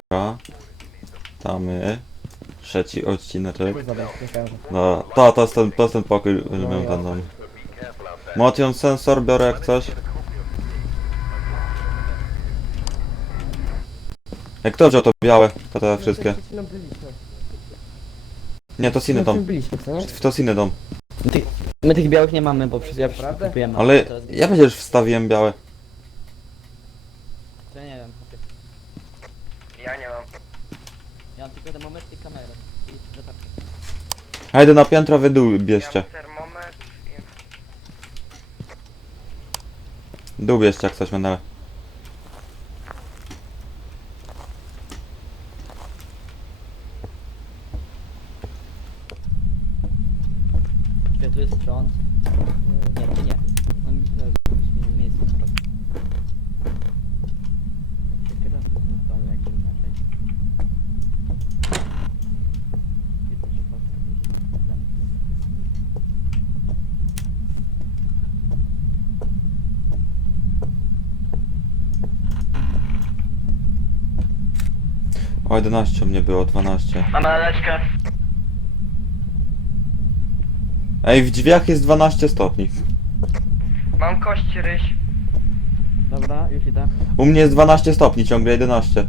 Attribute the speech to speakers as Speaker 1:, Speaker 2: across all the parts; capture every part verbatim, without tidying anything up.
Speaker 1: Dobra. Tamy. Trzeci odcineczek.
Speaker 2: Chuj zobacz, nie kojarzę.
Speaker 1: No, to, to jest ten, to jest ten pokój, miałem ten dom. Motion sensor biorę jak coś. Jak kto wziął to białe? To te wszystkie.
Speaker 2: No byliśmy.
Speaker 1: Nie, to inny
Speaker 2: No,
Speaker 1: dom.
Speaker 2: byliśmy, co nie?
Speaker 1: To jest inny dom.
Speaker 3: My tych, my tych białych nie mamy, bo przez ja
Speaker 2: Naprawdę?
Speaker 3: kupujemy.
Speaker 1: Ale
Speaker 3: To jest-
Speaker 1: ja przecież wstawiłem białe.
Speaker 3: To nie wiem.
Speaker 4: Ja nie mam.
Speaker 3: Ja mam tylko termometr i kamerę. I latarkę.
Speaker 1: A idę na piętro, wy dół bierzcie.
Speaker 4: Ja mam termometr i...
Speaker 1: Dół bierzcie jak coś będę.
Speaker 3: Gdzie tu jest prąd? Nie, to nie. On mi to w innym miejscu po prostu. Czekaj, raz to naprawię jak inaczej. Widzę, że paska będzie zamknięta.
Speaker 1: O jedenaście u mnie było, dwanaście.
Speaker 4: Mam laleczkę.
Speaker 1: Ej, w drzwiach jest dwanaście stopni.
Speaker 4: Mam kość ryś.
Speaker 3: Dobra, już idę.
Speaker 1: U mnie jest dwanaście stopni, ciągle jedenaście.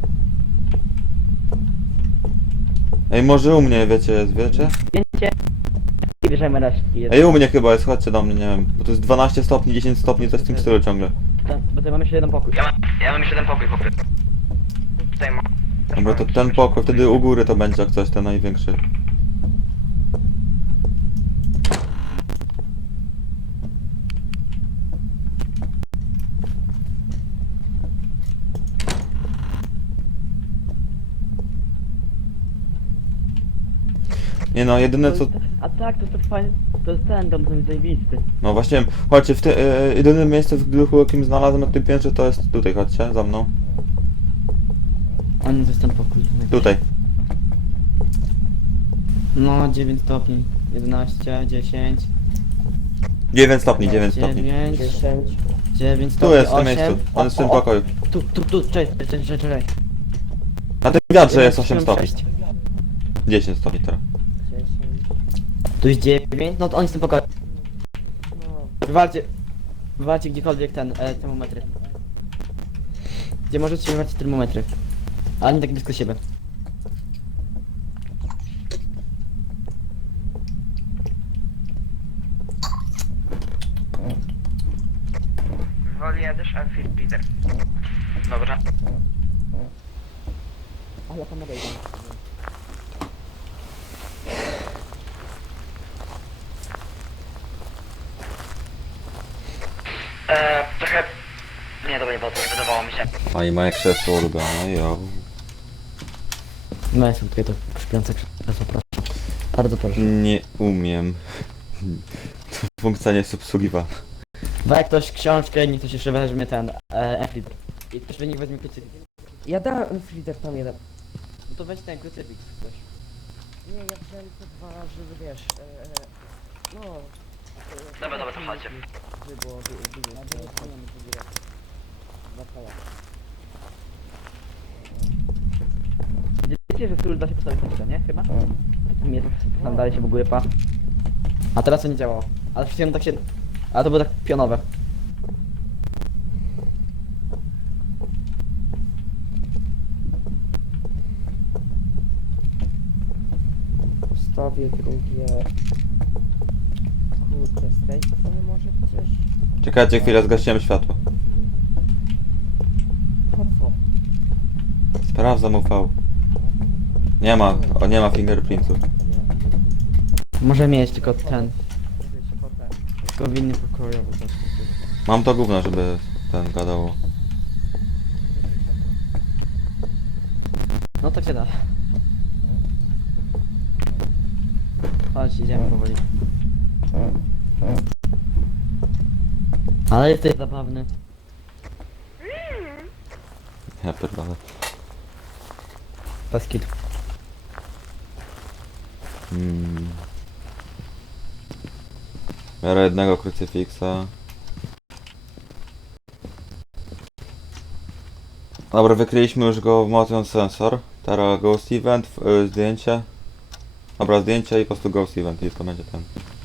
Speaker 1: Ej, może u mnie, wiecie, jest, wiecie?
Speaker 3: Zdjęcie i bierzemy resztki.
Speaker 1: Ej, u mnie chyba jest, chodźcie do mnie, nie wiem. Bo to jest dwanaście stopni, dziesięć stopni, to jest w tym stylu ciągle.
Speaker 3: Bo tutaj mamy jeszcze jeden pokój.
Speaker 4: Ja mam, ja mam jeszcze jeden pokój, chłopie. Tutaj mam.
Speaker 1: Dobra, to ten pokój, wtedy u góry to będzie jak coś, ten największy. Nie no, jedyne co...
Speaker 3: A tak, to jest fajny, to jest ten dom, ten zajebisty.
Speaker 1: No właśnie, chodźcie, w ty, e, jedyne miejsce w duchu, jakim znalazłem na tym piętrze, to jest tutaj, chodźcie, za mną.
Speaker 3: A nie, to jest ten pokój.
Speaker 1: Tutaj.
Speaker 3: No, dziewięć stopni, jedenaście, dziesięć,
Speaker 1: dziewięć stopni, dziewięć stopni.
Speaker 3: dziewięć,
Speaker 2: dziesięć.
Speaker 3: dziewięć stopni,
Speaker 1: Tu jest w tym
Speaker 3: osiem.
Speaker 1: miejscu, on jest w tym
Speaker 3: O, o,
Speaker 1: pokoju.
Speaker 3: Tu, tu, tu, czekaj, czekaj, czekaj, czekaj.
Speaker 1: Na tym wiatrze jest osiem stopni.
Speaker 3: sześć.
Speaker 1: dziesięć stopni teraz.
Speaker 2: dziesięć.
Speaker 3: Tu jest dziewięć, no to on jest w tym pokoju.
Speaker 2: No.
Speaker 3: Wywalcie, wywalcie gdziekolwiek ten, e, termometry. Gdzie możecie wywalcie termometry. Ale nie tak blisko siebie.
Speaker 4: Woli jadysz Amphibiter. Dobra.
Speaker 3: Ale pan nadejdzie.
Speaker 4: Eee, trochę... Nie, dobra, nie było, to wydawało mi się.
Speaker 1: A i moje krzesło ulubione, jo.
Speaker 3: No jestem tutaj to śpiące krzesło, proszę. Bardzo proszę.
Speaker 1: Nie umiem. Funkcja nie jest obsługiwana.
Speaker 3: Weź ktoś książkę, niech ktoś jeszcze weźmie ten, e, Enfrid. I ktoś niech weźmie krucyfiks.
Speaker 2: Ja dałem Frieder tam jeden.
Speaker 3: No to weź ten krucyfiks ktoś.
Speaker 2: Nie, ja wziąłem te dwa, żeby wiesz, e, e, no... e,
Speaker 4: Dobra, dobra, to chodźcie.
Speaker 2: Żeby było, wy- wy- wy- wy- Dwa koła.
Speaker 3: Wiecie, że król da się postawić na ścianie, chyba? Nie, tam dalej się buguje, pa. A teraz to nie działało. Ale przed chwilą tak się... Ale to było tak pionowe.
Speaker 2: Postawię drugie... Kurde, z tej strony może gdzieś...
Speaker 1: Czekajcie chwilę, zgasiłem światło.
Speaker 2: Po co?
Speaker 1: Sprawdzam U V. Nie ma, o nie ma fingerprintów.
Speaker 3: Może mieć tylko ten.
Speaker 2: Gdzieś potem.
Speaker 3: Tylko w innym pokoju, bo to...
Speaker 1: Mam to gówno, żeby ten gadało.
Speaker 3: No tak się da. Chodź, idziemy powoli. Ale jesteś zabawny.
Speaker 1: Ja pierdolę.
Speaker 3: Paskit.
Speaker 1: Hmm. Biorę jednego krucyfiksa. Dobra, wykryliśmy już go w motion sensor. Teraz Ghost Event, f- y, zdjęcie. Dobra, zdjęcie i po prostu Ghost Event i to będzie ten.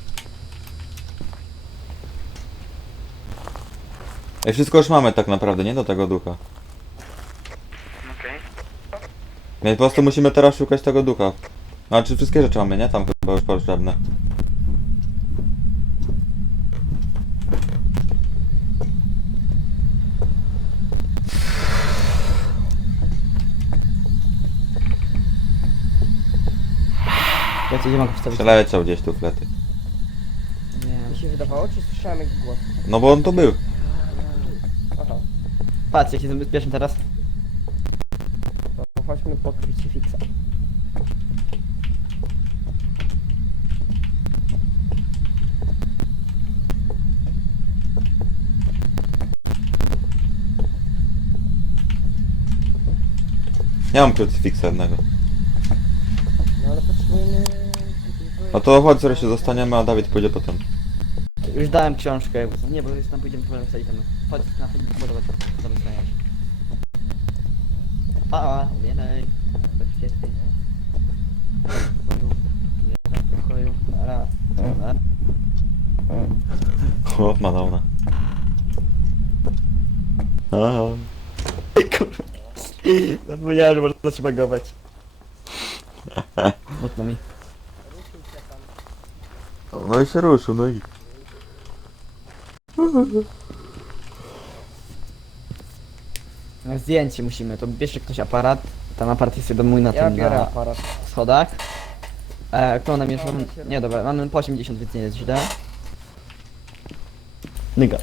Speaker 1: Ej, wszystko już mamy tak naprawdę, nie do tego ducha.
Speaker 4: Okej.
Speaker 1: My po prostu musimy teraz szukać tego ducha. Znaczy wszystkie rzeczy mamy, nie? Tam chyba już potrzebne.
Speaker 3: Ja cię nie mogę wstawić.
Speaker 1: Przeleciał gdzieś tu flety.
Speaker 3: Nie.
Speaker 2: Mi się wydawało, czy słyszałem jakiś głos?
Speaker 1: No bo on tu był.
Speaker 2: Aha.
Speaker 3: Patrz, jak jestem bezpieczny teraz.
Speaker 2: To chodźmy po krucyfiksa.
Speaker 1: Nie mam krucyfiksa jednego.
Speaker 2: No ale potrzebujemy...
Speaker 1: No to chodź, zaraz się zostaniemy, a Dawid pójdzie potem.
Speaker 3: Już dałem książkę, jakby co. Nie, bo już tam pójdziemy po wstać tam. Chodź na chwilę, podobać. Tam staniesz. A, a, umieraj. Bezpiecznie. W pokoju. Umieraj w pokoju. Raz. Raz.
Speaker 1: O, Madonna. Aha.
Speaker 3: Zapomniałem, że można szpagować. Smutno mi.
Speaker 2: Ruszył się tam.
Speaker 1: No i się ruszył, no i...
Speaker 3: Na zdjęcie musimy, to bierze ktoś aparat. Tam aparat jest jeden mój na
Speaker 2: Ja
Speaker 3: tym,
Speaker 2: biorę
Speaker 3: na
Speaker 2: aparat.
Speaker 3: schodach. E, kto nam jeszcze...
Speaker 2: Mamy się-
Speaker 3: Nie, dobra, mamy po osiemdziesiąt, więc nie jest źle. Nyga.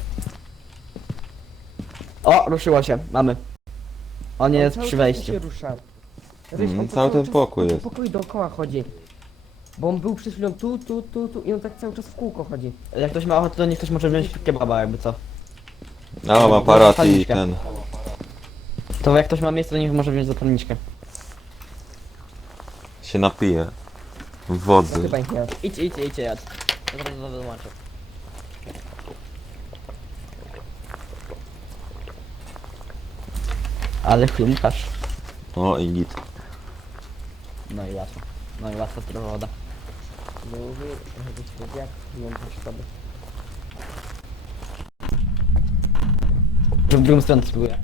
Speaker 3: O, ruszyło się, mamy. On
Speaker 2: On
Speaker 3: jest
Speaker 2: cały
Speaker 3: przy
Speaker 2: czas
Speaker 3: wejściu.
Speaker 2: się rusza. Ryś,
Speaker 1: Mm,
Speaker 2: on to
Speaker 1: cały ten
Speaker 2: czas
Speaker 1: pokój
Speaker 2: po tym
Speaker 1: jest.
Speaker 2: pokoju dookoła chodzi. Bo on był przed chwilą tu, tu, tu, tu i on tak cały czas w kółko chodzi.
Speaker 3: Jak ktoś ma ochotę, to niech ktoś może wziąć kebaba, jakby co.
Speaker 1: Ja mam aparat i
Speaker 3: Zapalniczkę.
Speaker 1: ten...
Speaker 3: To jak ktoś ma miejsce, to niech może wziąć zapalniczkę.
Speaker 1: się napije.
Speaker 2: No
Speaker 1: Wody.
Speaker 2: chyba ich nie.
Speaker 3: Idź, idź, idź, jadź. Ja zaraz to wyłączę. Ale chlumkasz.
Speaker 1: O i git.
Speaker 3: No i łatwo. No i łatwa sprawa woda.
Speaker 2: Mówi, żebyś jak nie mam potrzeby.
Speaker 3: W drugą stronę spróbuję.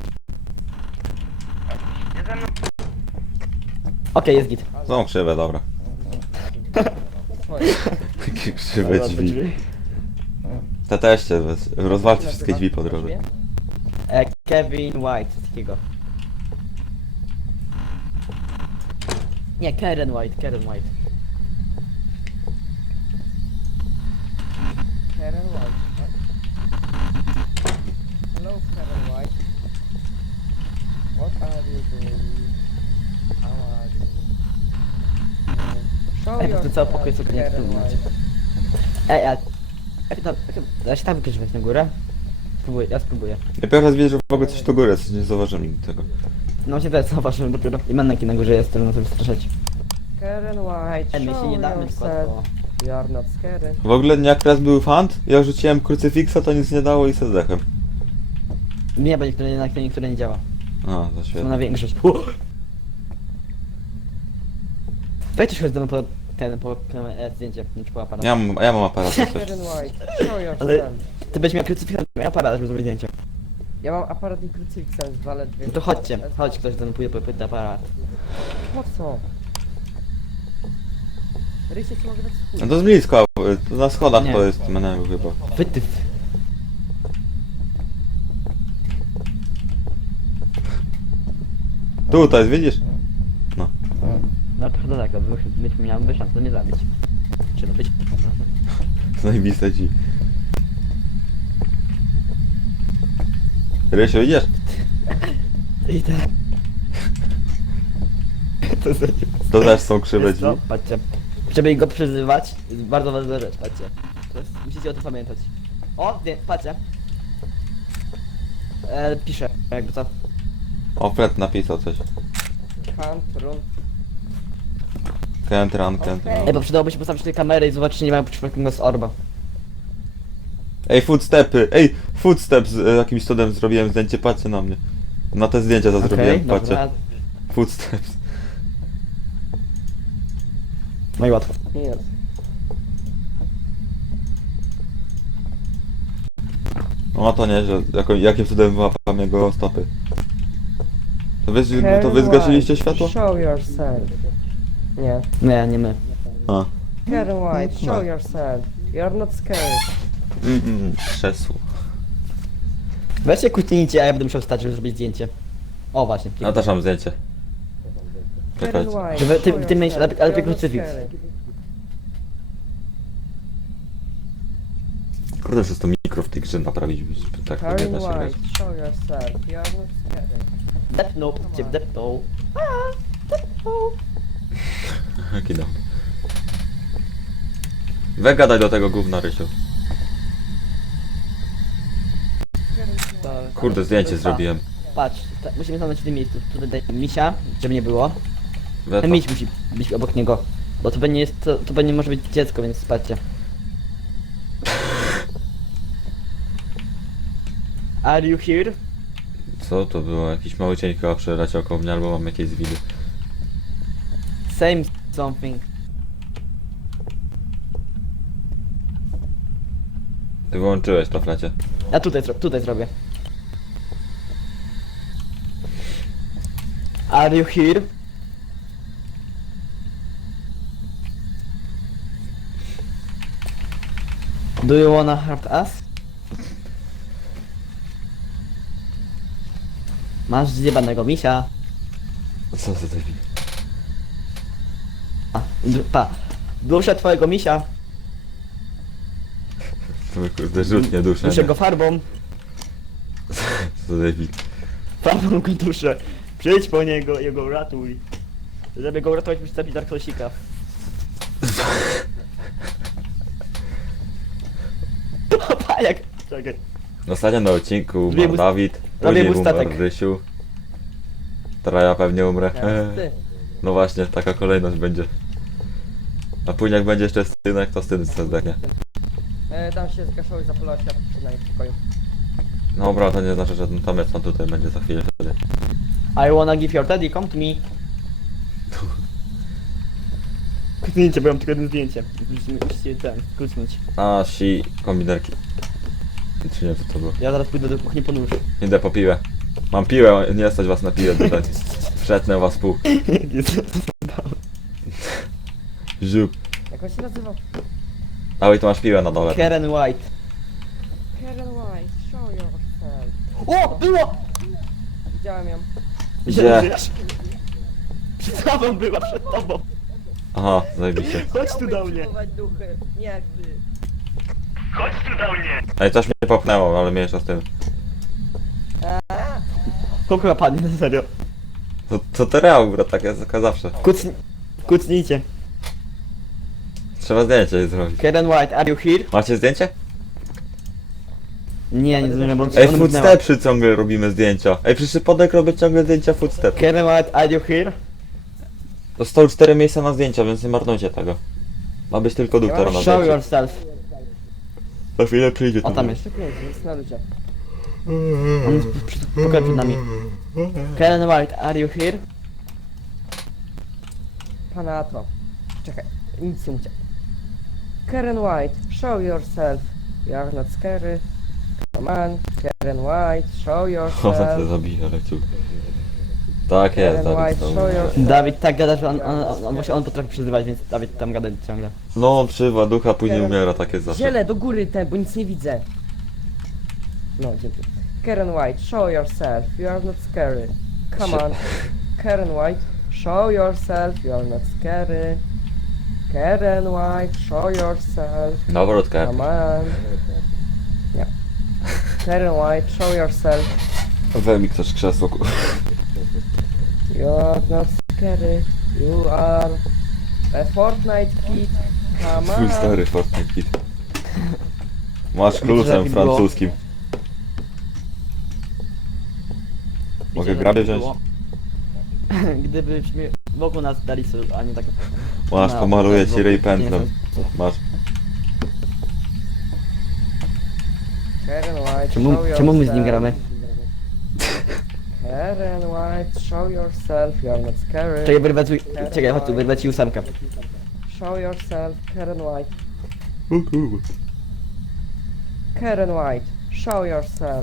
Speaker 4: Nie ze mną.
Speaker 3: Okej, jest git.
Speaker 1: Są krzywe, dobra.
Speaker 2: Swoje.
Speaker 1: Takie krzywe drzwi. Te też się wez- rozwalcie wszystkie drzwi po drodze.
Speaker 3: E, Kevin White, coś takiego. Nie, Karen White, Karen White.
Speaker 2: Karen White, tak? Hello Karen White. What are you doing? How are you? Show
Speaker 3: Ej, bo tu
Speaker 2: yourself,
Speaker 3: cały pokój jest okropnie
Speaker 2: Karen
Speaker 3: trudny.
Speaker 2: White.
Speaker 3: Ej, a... Jak tam, jak, da się tam jakoś wejść na górę? Spróbuję, ja spróbuję.
Speaker 1: Ja pierwszy raz widzę, że w ogóle coś tu górę, coś nie zauważyłem nigdy tego.
Speaker 3: No się też zobaczymy dopiero. I maneki na górze jest, trudno sobie straszać.
Speaker 2: Karen White,
Speaker 3: Ej, my się
Speaker 2: show
Speaker 3: nie damy
Speaker 2: yourself.
Speaker 3: składło.
Speaker 2: You are not scary.
Speaker 1: W ogóle jak teraz był fant, ja rzuciłem krucyfiksa, to nic nie dało i se zdechem.
Speaker 3: Nie, bo niektóre, na niektóre nie działa.
Speaker 1: A, to
Speaker 3: To na
Speaker 1: świetnie.
Speaker 3: większość. Weź też chodź do mnie po ten, po e, zdjęcie, nie czy po aparat.
Speaker 1: Ja mam, ja mam aparat na coś.
Speaker 2: Karen White, show
Speaker 3: Ale
Speaker 2: yourself.
Speaker 3: ty będziesz miał krucyfikat, miał aparat, żeby zrobić zdjęcie.
Speaker 2: Ja mam aparat i krucyfiksem, dwa ledwie.
Speaker 3: No to chodźcie, chodź ktoś do mnie pójdzie po po aparat.
Speaker 2: Po co? Rysie ci mogę dać swój.
Speaker 1: No to z blisko, to na schodach
Speaker 3: Nie.
Speaker 1: to jest menelu chyba.
Speaker 3: Wytyw.
Speaker 1: Tutaj, widzisz? No.
Speaker 3: No to chyba tak, bo myśmy miały szansę to nie zabić. Czy no być?
Speaker 1: Zajebiste ci. Rysiu, idziesz?
Speaker 3: I tak. To za
Speaker 1: To też są krzywe
Speaker 3: Wiesz co?
Speaker 1: drzwi.
Speaker 3: Patrzcie. Żeby go przyzywać, jest bardzo ważna rzecz, patrzcie. To jest, musicie o tym pamiętać. O, wie, patrzcie. E, piszę, jakby co.
Speaker 1: O, Fred napisał coś.
Speaker 2: Hunt, run.
Speaker 1: Can't run, can't
Speaker 2: Okej.
Speaker 3: Ej,
Speaker 1: run.
Speaker 3: bo przydałoby się postawić tej kamery i zobaczyć, czy nie mają przypadkiem z orba.
Speaker 1: Ej, footstepy! Ej, footsteps z e, jakimś cudem zrobiłem zdjęcie, patrzcie na mnie. Na te zdjęcia to zrobiłem, patrzcie.
Speaker 3: dobra.
Speaker 1: Footsteps.
Speaker 3: No i łatwo.
Speaker 2: Jest.
Speaker 1: No to nie, że jako, jakim cudem wyłapam jego stopy. To wy, to wy
Speaker 2: Karen
Speaker 1: zgasiliście
Speaker 2: White,
Speaker 1: światło?
Speaker 2: Show yourself. Nie.
Speaker 3: Nie, nie my.
Speaker 1: A.
Speaker 2: Karen White, show yourself. You're not scared.
Speaker 1: Mm, mm, krzesło.
Speaker 3: Weźcie kłótnijcie, a ja będę musiał stać, żeby zrobić zdjęcie. O właśnie.
Speaker 1: Ja też mam zdjęcie.
Speaker 2: Karen
Speaker 1: Czekajcie.
Speaker 2: White,
Speaker 3: Żeby ty-
Speaker 2: show
Speaker 3: ty mieć- ale-
Speaker 2: yourself.
Speaker 3: ale
Speaker 2: You're
Speaker 3: tylko
Speaker 2: not
Speaker 3: krucyfiks.
Speaker 2: scared.
Speaker 1: Kurde, przez to mikro w tej grze naprawić, tak to nie
Speaker 2: Karen
Speaker 1: da się grać.
Speaker 2: White, show yourself. You're not scared.
Speaker 3: Depnął, cię wdepnął.
Speaker 1: Jaki dom. We gadaj do tego gówna, Rysiu. Kurde, zdjęcie zrobiłem.
Speaker 3: Patrz, ta, musimy stanąć w tym miejscu. Tutaj daj misia, żeby nie było.
Speaker 1: We
Speaker 3: Ten
Speaker 1: to.
Speaker 3: miś musi być obok niego. Bo to będzie jest, to, to będzie może być dziecko, więc sprawdźcie. Are you here?
Speaker 1: Co to było? Jakiś mały cień chyba przeleciał koło mnie, albo mam jakieś zwidy.
Speaker 3: Same something.
Speaker 1: Ty wyłączyłeś to, flecie.
Speaker 3: Ja tutaj, zro tutaj zrobię. Are you here? Do you wanna hurt us? Masz zjebanego misia.
Speaker 1: Co za debil?
Speaker 3: A, d- pa. Duszę twojego misia.
Speaker 1: To kurde, rzutnie duszę.
Speaker 3: Duszę
Speaker 1: nie?
Speaker 3: go farbą.
Speaker 1: Co za debil.
Speaker 3: Farbą go duszę. Przyjdź po niego i go uratuj. Żeby go uratować, musisz zabić Darklosika. Pa, jak... Czekaj.
Speaker 1: Ostatnio na odcinku
Speaker 3: Zrobię
Speaker 1: umarł
Speaker 3: mu-
Speaker 1: Dawid,
Speaker 3: zrobię
Speaker 1: później
Speaker 3: mu
Speaker 1: umarł
Speaker 3: statek.
Speaker 1: Rysiu. Teraz ja pewnie umrę.
Speaker 2: Teraz ty.
Speaker 1: No właśnie, taka kolejność będzie. A później jak będzie jeszcze synek, to syn se zdechnie.
Speaker 2: E, tam się zgaszało i zapalało światło przynajmniej w pokoju.
Speaker 1: No dobra, to nie znaczy, że ten Tomiec on tutaj będzie za chwilę wtedy.
Speaker 3: I wanna give your daddy, come to me. Zdjęcie, bo ja mam tylko jedno zdjęcie. Musicie, musicie ten, skrócić.
Speaker 1: A, si, kombinerki. Czy nie, co to było?
Speaker 3: Ja zaraz pójdę do kuchni po nóż.
Speaker 1: Idę po piłę. Mam piłę, nie stać was na piłę tutaj. Przetnę was pół. Ziup.
Speaker 2: Jak on się nazywał?
Speaker 1: Dawaj, to masz piłę na dole.
Speaker 3: Karen White.
Speaker 2: Karen White, show yourself.
Speaker 3: O! Było!
Speaker 2: Widziałem ją.
Speaker 1: Gdzie?
Speaker 3: Przed tobą była, przed tobą.
Speaker 1: Aha, zajebiście.
Speaker 3: Chodź tu do mnie.
Speaker 2: Przywołać duchy, nie jak wy.
Speaker 4: Chodź tu do mnie!
Speaker 1: Ej, coś mnie popnęło, ale mniejsza z tym.
Speaker 3: Kokra padnie, na serio.
Speaker 1: To, to te reał, bro, tak jest jak zawsze.
Speaker 3: Kucnij. Kucnijcie.
Speaker 1: Trzeba zdjęcie zrobić.
Speaker 3: Karen White, are you here?
Speaker 1: Macie zdjęcie?
Speaker 3: Nie, nie zdążyłem, bo
Speaker 1: Ej,
Speaker 3: ona mknęła.
Speaker 1: footstepsy ciągle robimy zdjęcia. Ej, przecież podek robię ciągle zdjęcia footstep.
Speaker 3: Karen White, are you here?
Speaker 1: Zostały cztery miejsca na zdjęcia, więc nie marnujcie tego. Ma być tylko doktor na
Speaker 3: Show
Speaker 1: zdjęciu.
Speaker 3: yourself.
Speaker 1: Za chwilę przyjdzie
Speaker 3: O,
Speaker 1: tu.
Speaker 3: tam jest.
Speaker 2: Jeszcze pięć, jest na ludzie.
Speaker 3: On jest przy- przy- pokoju przed nami. Karen White, are you here?
Speaker 2: Pana to. Czekaj, nic nie mówię. Karen White, show yourself. You are not scary. Come on, Karen White, show
Speaker 1: O, co
Speaker 2: yourself.
Speaker 1: zabija, leciu. Tak jest,
Speaker 2: Karen
Speaker 1: Dawid.
Speaker 2: White, show
Speaker 1: znowu.
Speaker 2: yourself.
Speaker 3: Dawid tak gada, że on, on, on, on, właśnie on potrafi przezywać, więc Dawid tam gada ciągle.
Speaker 1: No, on przywa ducha, później umiera, tak jest zawsze.
Speaker 2: Ziele do góry ten, bo nic nie widzę. No, dziękuję. Karen White, show yourself. You are not scary. Come on. Karen White, show yourself. You are not scary. Karen White, show yourself.
Speaker 1: Nawrotka.
Speaker 2: Come on. Nie. Karen White, show yourself.
Speaker 1: We mi ktoś krzesło, ku...
Speaker 2: You are not scary. You are a Fortnite kid. Come
Speaker 1: Twój
Speaker 2: on.
Speaker 1: stary Fortnite Kid. Masz
Speaker 3: Wiecie,
Speaker 1: klusem
Speaker 3: jak było?
Speaker 1: francuskim. Mogę
Speaker 3: Wiecie,
Speaker 1: grabie
Speaker 3: że
Speaker 1: wziąć?
Speaker 3: było? Gdybyśmy wokół nas dali sobie, a nie tak...
Speaker 1: Masz,
Speaker 3: na-
Speaker 1: pomaluję
Speaker 3: na-
Speaker 1: ci ryj
Speaker 3: nie
Speaker 1: pędzlem.
Speaker 3: wiem.
Speaker 1: Masz.
Speaker 2: Karen White,
Speaker 3: Czemu,
Speaker 2: show
Speaker 3: czemu my z nim
Speaker 2: yourself.
Speaker 3: gramy?
Speaker 2: Karen White, show yourself, you are not scary.
Speaker 3: Czekaj, wyrwę ci... Czekaj, chodź tu, wyrwę ci ósemkę.
Speaker 2: show yourself. Karen White.
Speaker 1: O kurwa.
Speaker 2: Karen White, show yourself.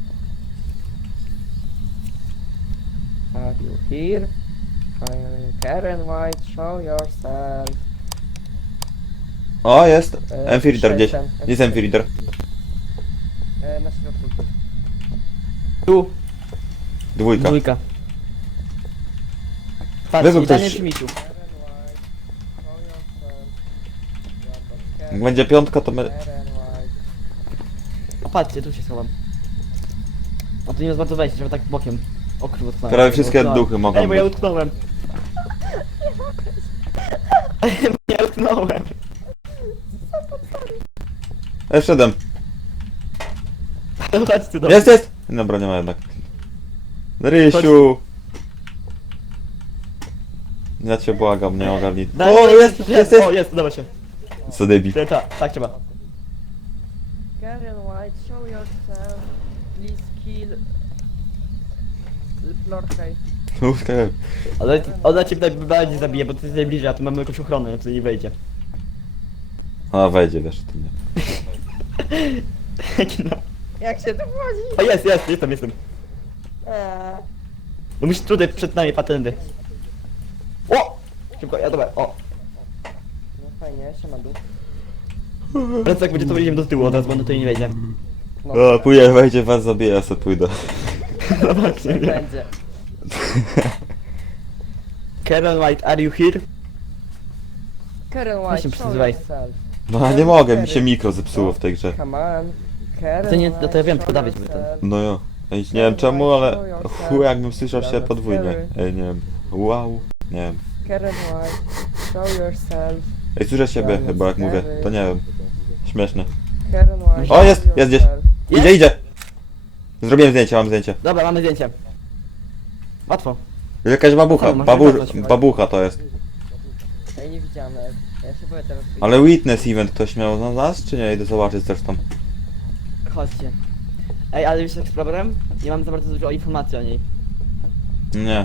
Speaker 2: Are you here? Uh, Karen White, show yourself.
Speaker 1: O, jest!
Speaker 2: E,
Speaker 1: Enfiritor gdzieś.
Speaker 2: jestem,
Speaker 1: Gdzie jest Enfiritor?
Speaker 2: E, na środku.
Speaker 3: Tu,
Speaker 1: Dwójka.
Speaker 3: dwójka. Patrz,
Speaker 1: Wybuch
Speaker 3: idealnie
Speaker 1: też-
Speaker 3: przy misiu.
Speaker 2: Karen White, show yourself. You are not
Speaker 1: Jak
Speaker 2: Karen-
Speaker 1: będzie piątka, to my...
Speaker 2: Karen White.
Speaker 3: O, patrzcie, tu się schowam. O, tu nie jest bardzo wejść, żeby tak bokiem. O kurwa, utknąłem.
Speaker 1: Prawie wszystkie
Speaker 3: Utknąłem.
Speaker 1: duchy mogą
Speaker 3: Ej, bo ja
Speaker 1: być.
Speaker 3: utknąłem. Ja utknąłem.
Speaker 1: Ja wszedłem.
Speaker 3: Chodź tu do
Speaker 1: Jest, jest! Dobra, nie ma jednak. Rysiu! Ja cię błagam, nie ogarnij.
Speaker 3: Daj,
Speaker 1: O,
Speaker 3: daj,
Speaker 1: jest,
Speaker 3: daj,
Speaker 1: jest,
Speaker 3: O,
Speaker 1: jest!
Speaker 3: jest, udało się.
Speaker 1: Co debil.
Speaker 3: Tak, tak, tak trzeba.
Speaker 2: Karen White, show yourself. Please kill. Lord Hay.
Speaker 1: Okej.
Speaker 3: Ale ona cię tak bardziej zabije, bo ty jesteś najbliżej, a tu mamy jakąś ochronę, to nie wejdzie.
Speaker 1: A wejdzie, wiesz, to nie.
Speaker 3: no.
Speaker 2: Jak się tu wchodzi?
Speaker 3: O, jest, jest, jestem, jestem.
Speaker 2: Eee.
Speaker 3: No musisz tutaj przed nami patenty. O! Szybko, ja dobra, o.
Speaker 2: No fajnie, siema duch.
Speaker 3: Wracaj, jak będzie to idziemy do tyłu, od razu, bo on tutaj nie wejdzie.
Speaker 2: No,
Speaker 1: O, pójdę, wejdzie, was zabije, ja sobie pójdę.
Speaker 3: Zobaczcie.
Speaker 2: będzie.
Speaker 3: Karen White, are you here?
Speaker 2: Karen
Speaker 3: Weź
Speaker 2: White,
Speaker 3: się
Speaker 2: show
Speaker 3: przyzywaj.
Speaker 2: yourself.
Speaker 1: No ja nie mogę, mi się mikro zepsuło w tej grze.
Speaker 2: Come on. Karen
Speaker 3: To nie-
Speaker 2: White,
Speaker 3: to ja wiem,
Speaker 2: show
Speaker 3: tylko Dawid by ten.
Speaker 2: yourself.
Speaker 1: No jo. Ej, nie wiem czemu, ale chuj jakbym słyszał się podwójnie. Ej, nie wiem. Wow. Nie wiem.
Speaker 2: Karen White, show yourself.
Speaker 1: Ej, słyszę siebie chyba jak mówię. To nie wiem. Śmieszne.
Speaker 2: Karen White,
Speaker 1: O, jest,
Speaker 2: show
Speaker 1: jest gdzieś.
Speaker 2: yourself.
Speaker 1: Idzie, idzie! Zrobiłem zdjęcie, mam zdjęcie.
Speaker 3: Dobra, mamy zdjęcie. Łatwo.
Speaker 1: Jakaś babucha,
Speaker 3: Masz
Speaker 1: babu,
Speaker 3: wyglądać.
Speaker 1: babucha to jest.
Speaker 2: Ej, nie widziałem nawet. Ja się boję teraz.
Speaker 1: Ale witness event ktoś miał na nas, czy nie? Idę zobaczyć zresztą.
Speaker 3: Chodźcie. Ej, ale wiesz jak jest problem? Nie mam za bardzo dużo informacji o niej.
Speaker 1: Nie.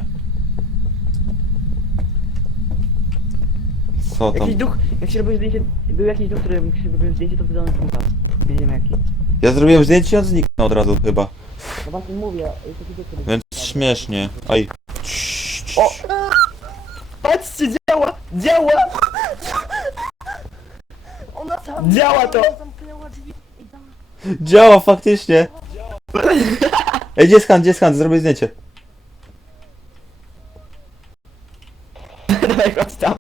Speaker 1: Co tam?
Speaker 3: Jakiś duch, jak się robiło zdjęcie, był jakiś duch, który jak się robiło zdjęcie, to wtedy on znika. Nie wiem jaki.
Speaker 1: Ja zrobiłem zdjęcie i on zniknął od razu chyba.
Speaker 3: No właśnie mówię, jest taki duch, który...
Speaker 1: Więc śmiesznie. Aj.
Speaker 3: O! Patrzcie, działa! Działa!
Speaker 2: Ona tam
Speaker 3: Działa to!
Speaker 2: zamknęła drzwi i tam...
Speaker 1: Działa faktycznie! Ej, gdzie jest hand, gdzie jest hand? Zrobię zdjęcie.
Speaker 3: Dawaj, chodź tam.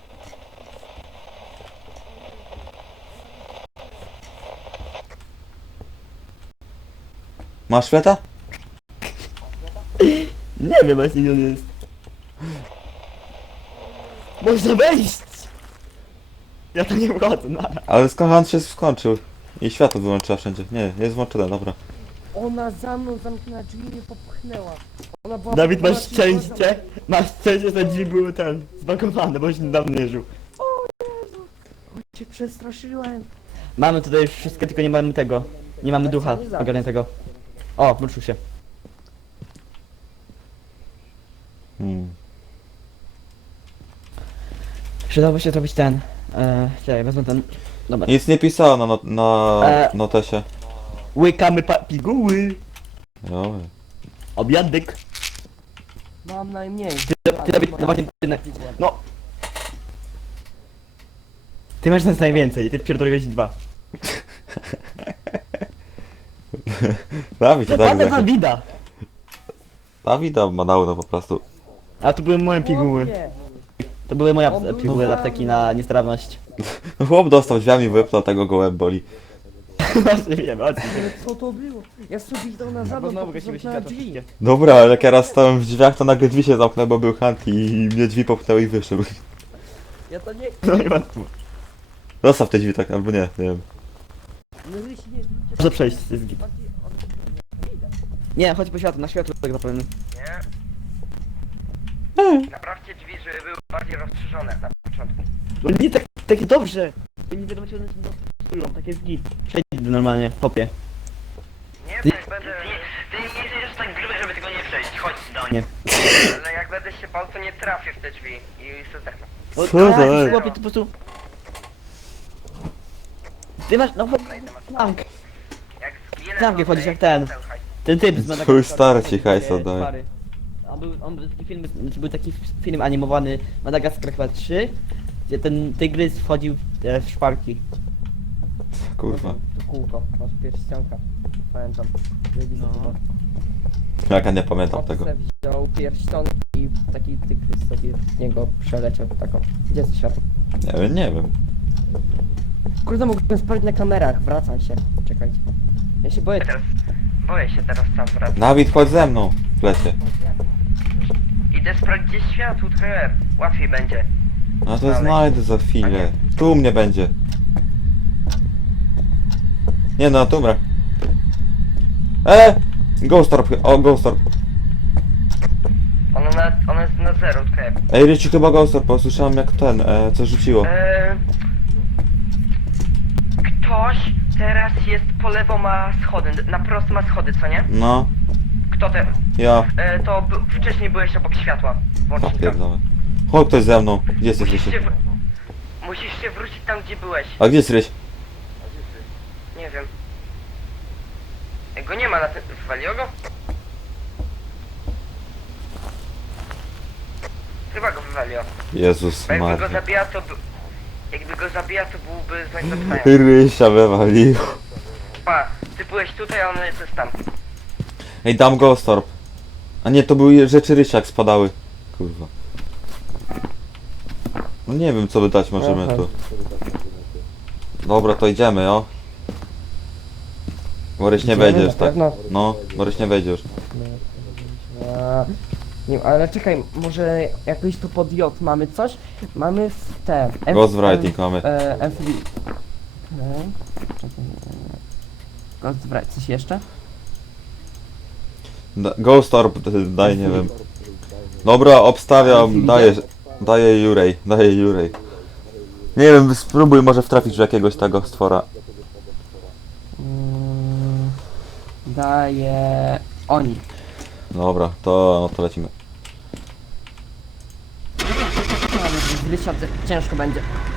Speaker 1: Masz fleta?
Speaker 3: Nie wiem właśnie gdzie on jest. Można wejść! Ja tam nie wchodzę, nara.
Speaker 1: Ale skąd hand się skończył? I światło wyłączyła wszędzie. Nie, jest włączone, dobra.
Speaker 2: Ona za mną zamknęła drzwi i mnie popchnęła. Ona była...
Speaker 3: Dawid,
Speaker 2: ona
Speaker 3: masz
Speaker 2: się
Speaker 3: szczęście, masz szczęście, że drzwi były ten, zbankowane, bo się niedawno nie żył.
Speaker 2: Cię przestraszyłem.
Speaker 3: Mamy tutaj wszystko, tylko nie mamy tego. Nie mamy ducha ogarniętego. O, wrócił się.
Speaker 1: Hmm.
Speaker 3: Przydałoby się zrobić ten. Eee, czekaj, wezmę ten. Dobra.
Speaker 1: Nic nie pisała na, not na
Speaker 3: E.
Speaker 1: notesie.
Speaker 3: Łykamy pa piguły.
Speaker 1: Jo.
Speaker 3: Obiadek.
Speaker 2: Mam najmniej.
Speaker 3: Ty, ty Dawid, no właśnie, ty, na- no. Ty masz nas najwięcej, ty pierdoliłeś dwa.
Speaker 1: Dawid, tak,
Speaker 3: Ładna
Speaker 1: tak.
Speaker 3: Dawida.
Speaker 1: Dawida ma dawno po prostu.
Speaker 3: A tu były moje piguły.
Speaker 2: Chłopie,
Speaker 3: To były moje
Speaker 2: On był
Speaker 3: piguły z
Speaker 2: za-
Speaker 3: apteki na niestrawność.
Speaker 1: Chłop dostał drzwiami, wypnął, tego go łeb boli.
Speaker 3: Właśnie wiem, chodź.
Speaker 2: ale co to było? Ja sobie idą na
Speaker 3: Bo
Speaker 2: zamek,
Speaker 3: znowu
Speaker 2: po
Speaker 3: gasimy
Speaker 2: zamknęła
Speaker 3: światło
Speaker 2: drzwi.
Speaker 3: wszystkie.
Speaker 1: Dobra, ale jak ja raz stałem w drzwiach, to nagle drzwi się zamknęły, bo był hand i mnie drzwi popchnęły i wyszedł.
Speaker 2: Ja to nie...
Speaker 3: No i łatwo.
Speaker 1: Zostaw te drzwi tak, albo nie, nie wiem.
Speaker 2: No wy się nie zwróćcie...
Speaker 3: Może przejść, jest git.
Speaker 2: Bardziej od-
Speaker 3: Nie, chodź po światło, na światło tak zapewne.
Speaker 4: Naprawcie drzwi, żeby były bardziej rozszerzone na początku.
Speaker 3: No nie tak, tak dobrze. Ty nie wiadomo, czy one się dostosują, tak jest git. Przejdź normalnie, hopie.
Speaker 4: Nie, ty, będę... Ty, ty nie jesteś aż tak gruby, żeby tego nie przejść. Chodź. do
Speaker 3: Nie.
Speaker 2: Ale jak będę się bał, to nie trafię w te drzwi i se zdechnę.
Speaker 3: O,
Speaker 1: Co
Speaker 3: tak,
Speaker 1: za jest?
Speaker 3: chłopie, ty po prostu... Ty masz, no flank.
Speaker 2: Jak zginę,
Speaker 3: Zamki
Speaker 2: to
Speaker 3: wchodzisz
Speaker 2: ej,
Speaker 3: jak ten.
Speaker 2: słuchaj.
Speaker 3: Ten typ z
Speaker 1: Twój
Speaker 3: Madagaskaru.
Speaker 1: starci hajs
Speaker 3: e,
Speaker 1: oddaje.
Speaker 3: czwary. On był, on był taki film, znaczy był taki film animowany Madagaskar chyba trzy, gdzie ten tygrys wchodził e, w szparki.
Speaker 1: Kurwa.
Speaker 2: Tu kółko, masz pierścionka. Pamiętam.
Speaker 3: No.
Speaker 1: Jak ja nie pamiętam
Speaker 2: Chłop
Speaker 1: tego.
Speaker 2: se wziął pierścionek i taki tygrys sobie z niego przeleciał taką. Gdzie jest światło?
Speaker 1: Nie wiem, nie wiem.
Speaker 2: Kurde, mógłbym sprawdzić na kamerach, wracam się. Czekajcie. Ja się boję teraz. Boję się teraz sam wracać.
Speaker 1: Dawid, chodź ze mną w lecie.
Speaker 2: Idę sprawdzić gdzie światło, trochę łatwiej będzie.
Speaker 1: No to
Speaker 2: Ale-
Speaker 1: znajdę za chwilę. Tu u mnie będzie. Nie no, tu umrę. E! Ghost Orb, o Ghost Orb.
Speaker 2: Ono, na, ono jest na zero, trochę.
Speaker 1: Ej, Ryci, chyba Ghost Orb, posłyszałem jak ten, e, co rzuciło.
Speaker 2: Eee, ktoś teraz jest po lewo ma schody, na prosto ma schody, co nie?
Speaker 1: No,
Speaker 2: Kto te?
Speaker 1: ja.
Speaker 2: E, to by, wcześniej byłeś obok światła.
Speaker 1: O
Speaker 2: Włącznika.
Speaker 1: pierdolę. Chodź ktoś ze mną. Gdzie jesteś
Speaker 2: Musisz się,
Speaker 1: jeszcze?
Speaker 2: wr- musisz się wrócić tam gdzie byłeś.
Speaker 1: A gdzie jest Ryś?
Speaker 2: Nie wiem. E, Go nie ma na tym. Wywaliło go? Chyba go wywaliło.
Speaker 1: Jezus
Speaker 2: Bo jakby go
Speaker 1: Maria.
Speaker 2: zabija to by... Jakby go zabija to byłby znak zapytania.
Speaker 1: Rysia wywalił.
Speaker 2: Pa, ty byłeś tutaj, a on jest tam.
Speaker 1: Ej, dam Ghost Orb. A nie, to były rzeczy Rysia jak spadały. Kurwa. No nie wiem co by dać możemy
Speaker 2: Aha.
Speaker 1: tu. Dobra, to idziemy, o. Boryś nie
Speaker 2: Idziemy,
Speaker 1: wejdziesz,
Speaker 2: na
Speaker 1: tak?
Speaker 2: pewno?
Speaker 1: No, Boryś nie wejdziesz.
Speaker 2: A, nie, ale czekaj, może jakoś tu pod J mamy coś? Mamy w te... F-
Speaker 1: Ghost Writing mamy.
Speaker 2: E, F D. Okej. Czekaj, e, Ghost Writing, coś jeszcze?
Speaker 1: Da Ghost Orb, d- daj, nie wiem. Dobra, obstawiam, daję, daję Jurej, daję Jurej. Nie wiem, spróbuj może wtrafić w jakiegoś tego stwora.
Speaker 2: Mm, daję... Oni.
Speaker 1: Dobra, to, no to lecimy.
Speaker 2: Ale z Rysia ciężko będzie.